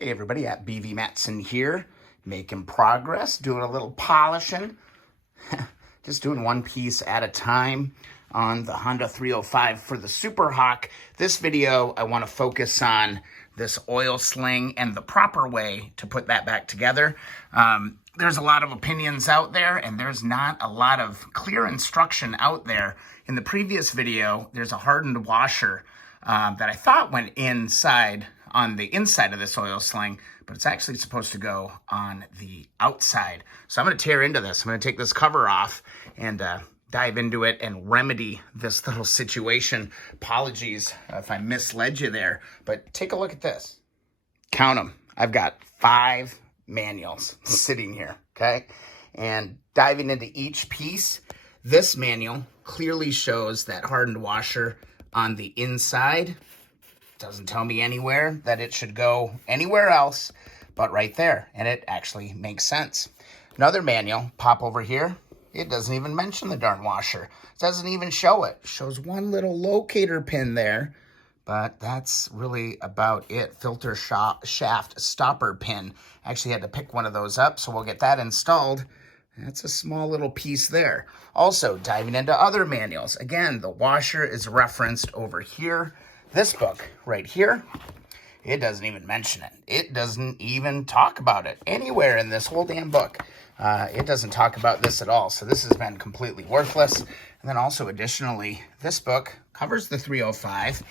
Hey everybody, at BV Matson here, making progress, doing a little polishing, just doing one piece at a time on the Honda 305 for the Super Hawk. This video, I want to focus on this oil sling and the proper way to put that back together. There's a lot of opinions out there, and there's not a lot of clear instruction out there. In the previous video, there's a hardened washer that I thought went inside on the inside of this oil sling, but it's actually supposed to go on the outside. So I'm going to tear into this. I'm going to take this cover off and dive into it and remedy this little situation. Apologies if I misled you there, but take a look at this. Count them. I've got 5 manuals sitting here, okay? And diving into each piece, this manual clearly shows that hardened washer on the inside. Doesn't tell me anywhere that it should go anywhere else but right there, and it actually makes sense. Another manual, pop over here, it doesn't even mention the darn washer. It doesn't even show it. It shows one little locator pin there, but that's really about it. Filter shaft stopper pin. Actually had to pick one of those up, so we'll get that installed. That's a small little piece there. Also, diving into other manuals. Again, the washer is referenced over here. This book right here, it doesn't even mention it. It doesn't even talk about it anywhere in this whole damn book. It doesn't talk about this at all. So this has been completely worthless. And then also additionally, this book covers the 305.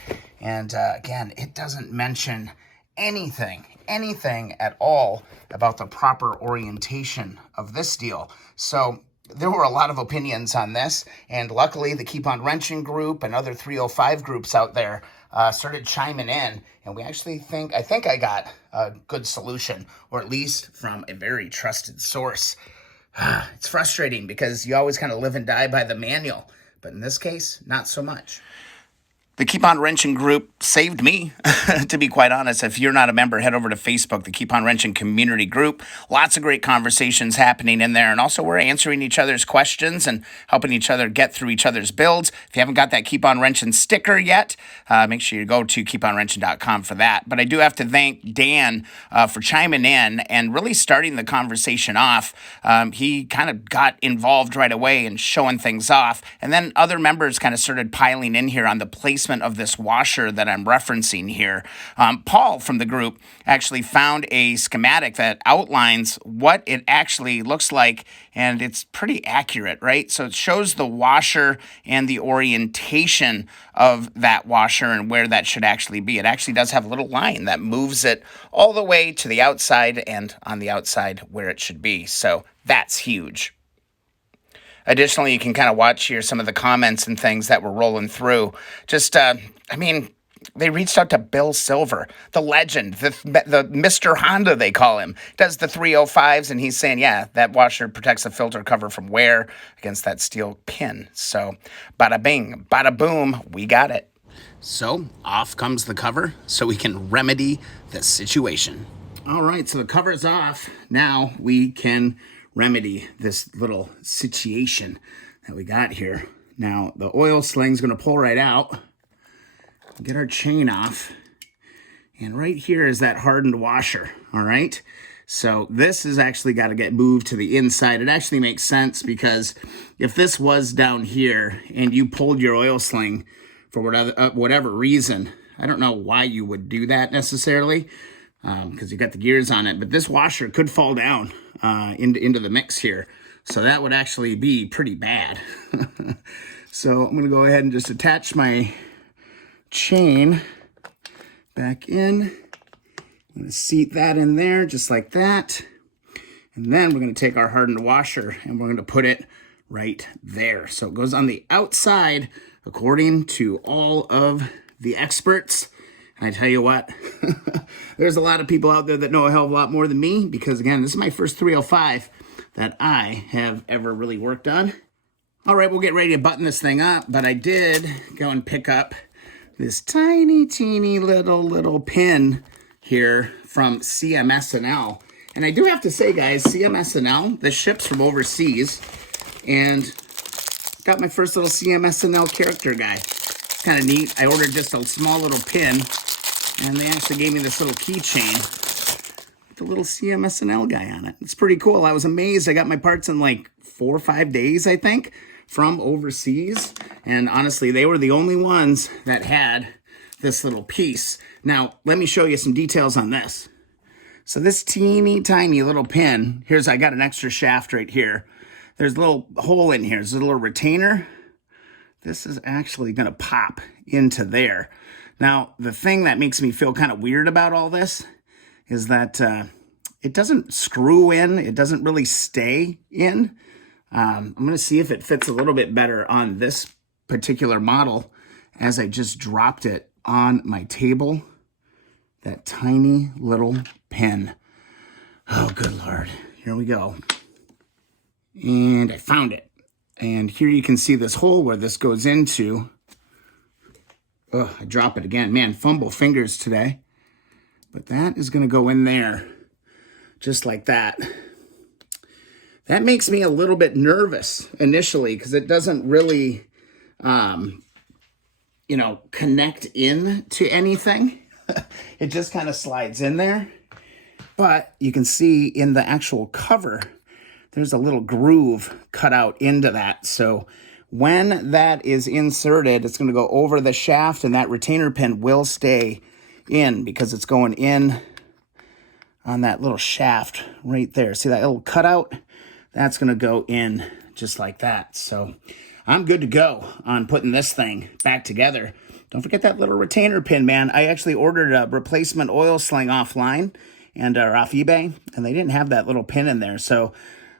And again, it doesn't mention anything at all about the proper orientation of this deal. So there were a lot of opinions on this, and luckily the Keep On Wrenching group and other 305 groups out there started chiming in, and we actually I think I got a good solution, or at least from a very trusted source. It's frustrating because you always kind of live and die by the manual, but in this case, not so much. The Keep On Wrenching group saved me, to be quite honest. If you're not a member, head over to Facebook, the Keep On Wrenching community group. Lots of great conversations happening in there. And also we're answering each other's questions and helping each other get through each other's builds. If you haven't got that Keep On Wrenching sticker yet, make sure you go to keeponwrenching.com for that. But I do have to thank Dan for chiming in and really starting the conversation off. He kind of got involved right away and showing things off. And then other members kind of started piling in here on the placement of this washer that I'm referencing here. Paul from the group actually found a schematic that outlines what it actually looks like, and it's pretty accurate, right? So it shows the washer and the orientation of that washer and where that should actually be. It actually does have a little line that moves it all the way to the outside and on the outside where it should be. So that's huge. Additionally, you can kind of watch here some of the comments and things that were rolling through. Just, they reached out to Bill Silver, the legend, the Mr. Honda, they call him. Does the 305s, and he's saying, yeah, that washer protects the filter cover from wear against that steel pin. So, bada bing, bada boom, we got it. So, off comes the cover so we can remedy this situation. All right, so the cover's off. Now we can remedy this little situation that we got here. Now, the oil sling's going to pull right out. Get our chain off. And right here is that hardened washer, all right? So this has actually got to get moved to the inside. It actually makes sense because if this was down here and you pulled your oil sling for whatever reason, I don't know why you would do that necessarily, because you got the gears on it, but this washer could fall down into the mix here. So that would actually be pretty bad. So I'm going to go ahead and just attach my chain back in. I'm going to seat that in there just like that. And then we're going to take our hardened washer and we're going to put it right there. So it goes on the outside according to all of the experts. And I tell you what, there's a lot of people out there that know a hell of a lot more than me because, again, this is my first 305 that I have ever really worked on. All right, we'll get ready to button this thing up, but I did go and pick up this tiny, teeny little pin here from CMSNL. And I do have to say, guys, CMSNL, this ships from overseas, and got my first little CMSNL character guy. Kind of neat. I ordered just a small little pin, and they actually gave me this little keychain the little CMSNL guy on it. It's pretty cool. I was amazed. I got my parts in like 4 or 5 days, I think, from overseas. And honestly, they were the only ones that had this little piece. Now, let me show you some details on this. So this teeny tiny little pin, I got an extra shaft right here. There's a little hole in here. There's a little retainer. This is actually going to pop into there. Now, the thing that makes me feel kind of weird about all this is that it doesn't screw in. It doesn't really stay in. I'm going to see if it fits a little bit better on this particular model as I just dropped it on my table. That tiny little pin. Oh, good Lord. Here we go. And I found it. And here you can see this hole where this goes into. Oh, I drop it again. Man, fumble fingers today. But that is going to go in there just like that. That makes me a little bit nervous initially because it doesn't really, connect in to anything. It just kind of slides in there. But you can see in the actual cover, there's a little groove cut out into that. So when that is inserted, it's going to go over the shaft, and that retainer pin will stay in because it's going in on that little shaft right there. See that little cutout? That's going to go in just like that. So I'm good to go on putting this thing back together. Don't forget that little retainer pin, man. I actually ordered a replacement oil sling offline and off eBay, and they didn't have that little pin in there. So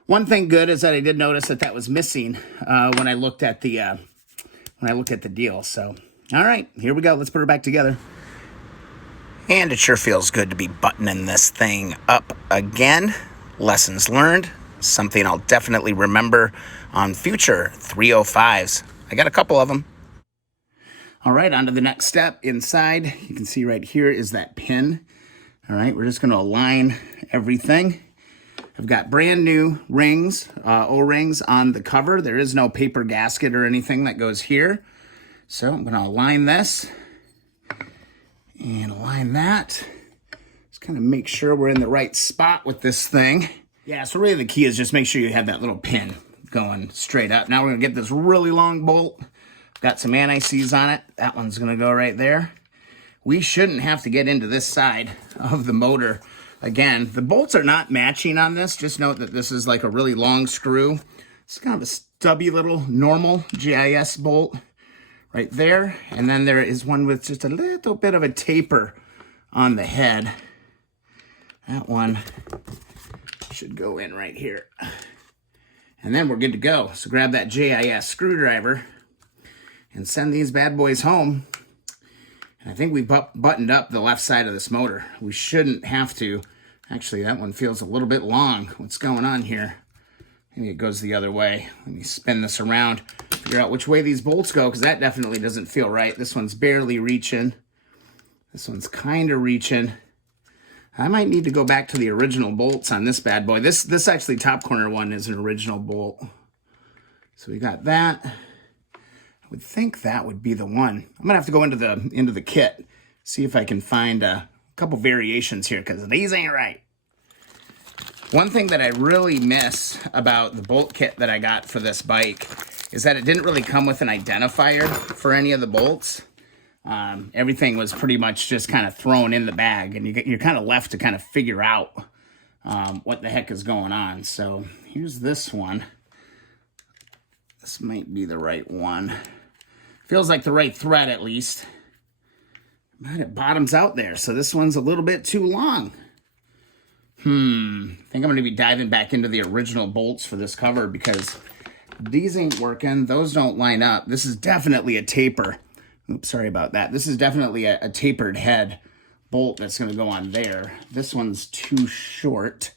one thing good is that I did notice that was missing when I looked at the deal. So all right, here we go. Let's put her back together. And it sure feels good to be buttoning this thing up again. Lessons learned. Something I'll definitely remember on future 305s. I got a couple of them. All right, on to the next step. Inside, you can see right here is that pin. All right, we're just going to align everything. I've got brand new rings, O-rings on the cover. There is no paper gasket or anything that goes here. So I'm going to align this and align that. Just kind of make sure we're in the right spot with this thing. Yeah, so really the key is just make sure you have that little pin going straight up. Now we're going to get this really long bolt. Got some anti-seize on it. That one's going to go right there. We shouldn't have to get into this side of the motor. Again, the bolts are not matching on this. Just note that this is like a really long screw. It's kind of a stubby little normal GIS bolt right there. And then there is one with just a little bit of a taper on the head. That one should go in right here. And then we're good to go. So grab that GIS screwdriver and send these bad boys home. And I think we buttoned up the left side of this motor. We shouldn't have to. Actually, that one feels a little bit long. What's going on here? Maybe it goes the other way. Let me spin this around, figure out which way these bolts go, because that definitely doesn't feel right. This one's barely reaching. This one's kind of reaching. I might need to go back to the original bolts on this bad boy. This actually top corner one is an original bolt. So we got that. I would think that would be the one. I'm gonna have to go into the kit, see if I can find a couple variations here, because these ain't right. One thing that I really miss about the bolt kit that I got for this bike is that it didn't really come with an identifier for any of the bolts. Everything was pretty much just kind of thrown in the bag, and you're kind of left to kind of figure out what the heck is going on. So here's this one. This might be the right one. Feels like the right thread, at least. But it bottoms out there, so this one's a little bit too long. I think I'm going to be diving back into the original bolts for this cover, because these ain't working. Those don't line up. This is definitely a taper. Oops, sorry about that. This is definitely a tapered head bolt that's going to go on there. This one's too short.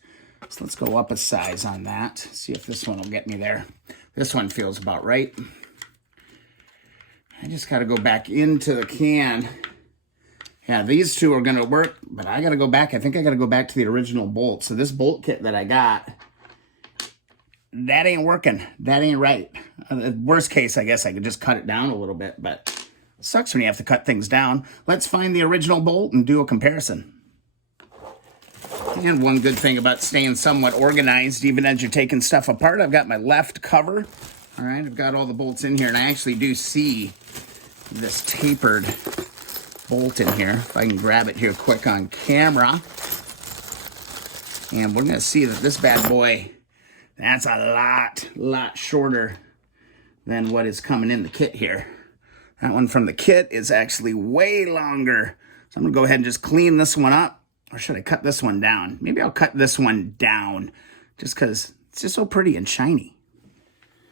So let's go up a size on that. See if this one will get me there. This one feels about right. I just got to go back into the can. Yeah, these two are going to work, but I got to go back. I think I got to go back to the original bolt. So this bolt kit that I got, that ain't working. That ain't right. Worst case, I guess I could just cut it down a little bit, but it sucks when you have to cut things down. Let's find the original bolt and do a comparison. And one good thing about staying somewhat organized, even as you're taking stuff apart, I've got my left cover. All right, I've got all the bolts in here, and I actually do see this tapered bolt in here. If I can grab it here quick on camera. And we're gonna see that this bad boy, that's a lot shorter than what is coming in the kit here. That one from the kit is actually way longer. So I'm gonna go ahead and just clean this one up. Or should I cut this one down? Maybe I'll cut this one down just because it's just so pretty and shiny.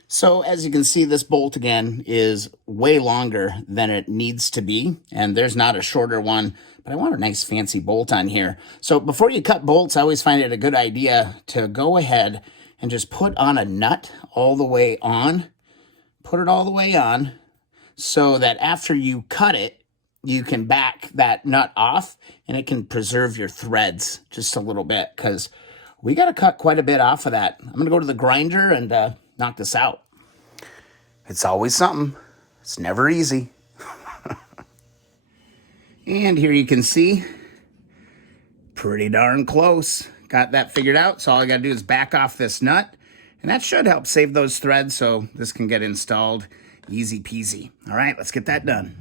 So as you can see, this bolt again is way longer than it needs to be. And there's not a shorter one, but I want a nice fancy bolt on here. So before you cut bolts, I always find it a good idea to go ahead and just put on a nut all the way on. Put it all the way on so that after you cut it, you can back that nut off and it can preserve your threads just a little bit because we got to cut quite a bit off of that. I'm going to go to the grinder and knock this out. It's always something. It's never easy. And here you can see, pretty darn close. Got that figured out. So all I got to do is back off this nut and that should help save those threads so this can get installed easy peasy. All right, let's get that done.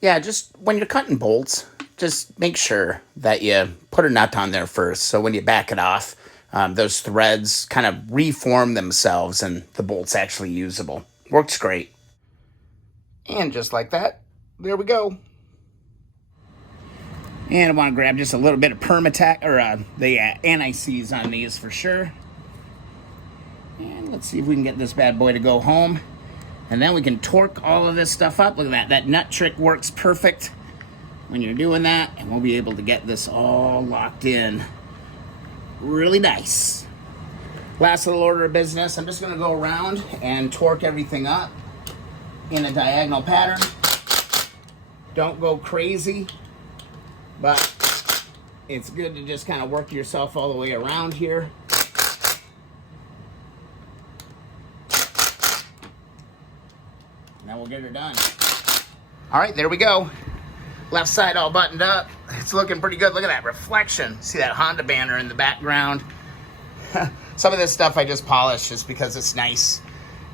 Yeah, just when you're cutting bolts, just make sure that you put a nut on there first. So when you back it off, those threads kind of reform themselves and the bolt's actually usable. Works great. And just like that, there we go. And I want to grab just a little bit of Permatac, or the anti-seize on these for sure. And let's see if we can get this bad boy to go home. And then we can torque all of this stuff up. Look at that. That nut trick works perfect when you're doing that. And we'll be able to get this all locked in really nice. Last little order of business. I'm just going to go around and torque everything up in a diagonal pattern. Don't go crazy, but it's good to just kind of work yourself all the way around here. Now we'll get her done. All right, there we go. Left side all buttoned up. It's looking pretty good. Look at that reflection. See that Honda banner in the background? Some of this stuff I just polished just because it's nice.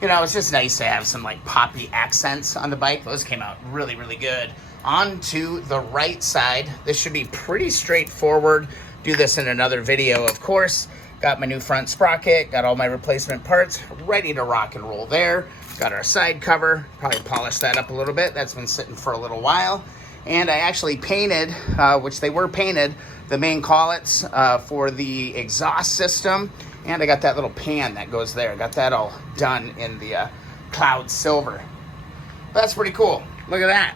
You know, it's just nice to have some like poppy accents on the bike. Those came out really, really good. On to the right side. This should be pretty straightforward. Do this in another video, of course. Got my new front sprocket. Got all my replacement parts ready to rock and roll there. Got our side cover, probably polished that up a little bit. That's been sitting for a little while. And I actually painted, which they were painted, the main collets for the exhaust system. And I got that little pan that goes there. I got that all done in the cloud silver. That's pretty cool. Look at that.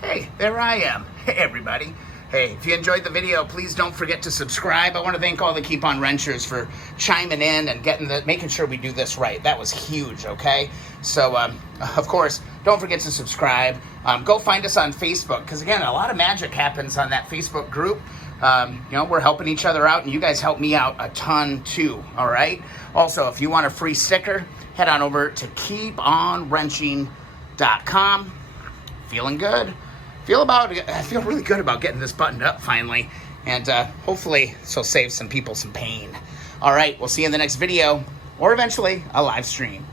Hey, there I am. Hey, everybody. Hey, if you enjoyed the video, please don't forget to subscribe. I want to thank all the Keep On Wrenchers for chiming in and making sure we do this right. That was huge, okay? So, of course, don't forget to subscribe. Go find us on Facebook, because, again, a lot of magic happens on that Facebook group. You know, we're helping each other out, and you guys help me out a ton, too, all right? Also, if you want a free sticker, head on over to keeponwrenching.com. Feeling good? I feel really good about getting this buttoned up finally, and hopefully this will save some people some pain. All right, we'll see you in the next video, or eventually a live stream.